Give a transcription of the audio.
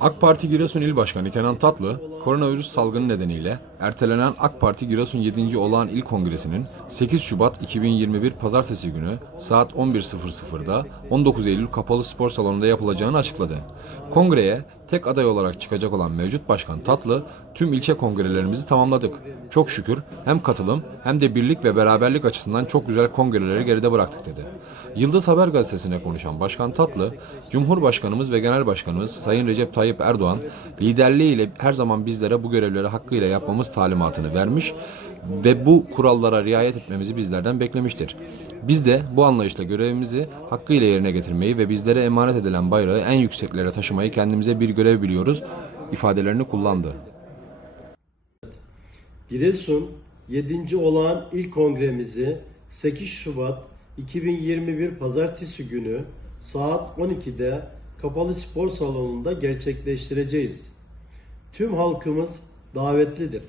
AK Parti Giresun İl Başkanı Kenan Tatlı, koronavirüs salgını nedeniyle ertelenen AK Parti Giresun 7. Olağan İl Kongresi'nin 8 Şubat 2021 Pazartesi günü saat 11.00'da 19 Eylül Kapalı Spor Salonu'nda yapılacağını açıkladı. Kongreye tek aday olarak çıkacak olan mevcut başkan Tatlı, tüm ilçe kongrelerimizi tamamladık. Çok şükür hem katılım hem de birlik ve beraberlik açısından çok güzel kongreleri geride bıraktık dedi. Yıldız Haber Gazetesi'ne konuşan Başkan Tatlı, Cumhurbaşkanımız ve Genel Başkanımız Sayın Recep Tayyip Erdoğan liderliğiyle her zaman bizlere bu görevleri hakkıyla yapmamız talimatını vermiş ve bu kurallara riayet etmemizi bizlerden beklemiştir. Biz de bu anlayışla görevimizi hakkıyla yerine getirmeyi ve bizlere emanet edilen bayrağı en yükseklere taşımayı kendimize bir görev biliyoruz ifadelerini kullandı. Giresun 7. olağan ilk kongremizi 8 Şubat 2021 Pazartesi günü saat 12'de Kapalı Spor Salonu'nda gerçekleştireceğiz. Tüm halkımız davetlidir.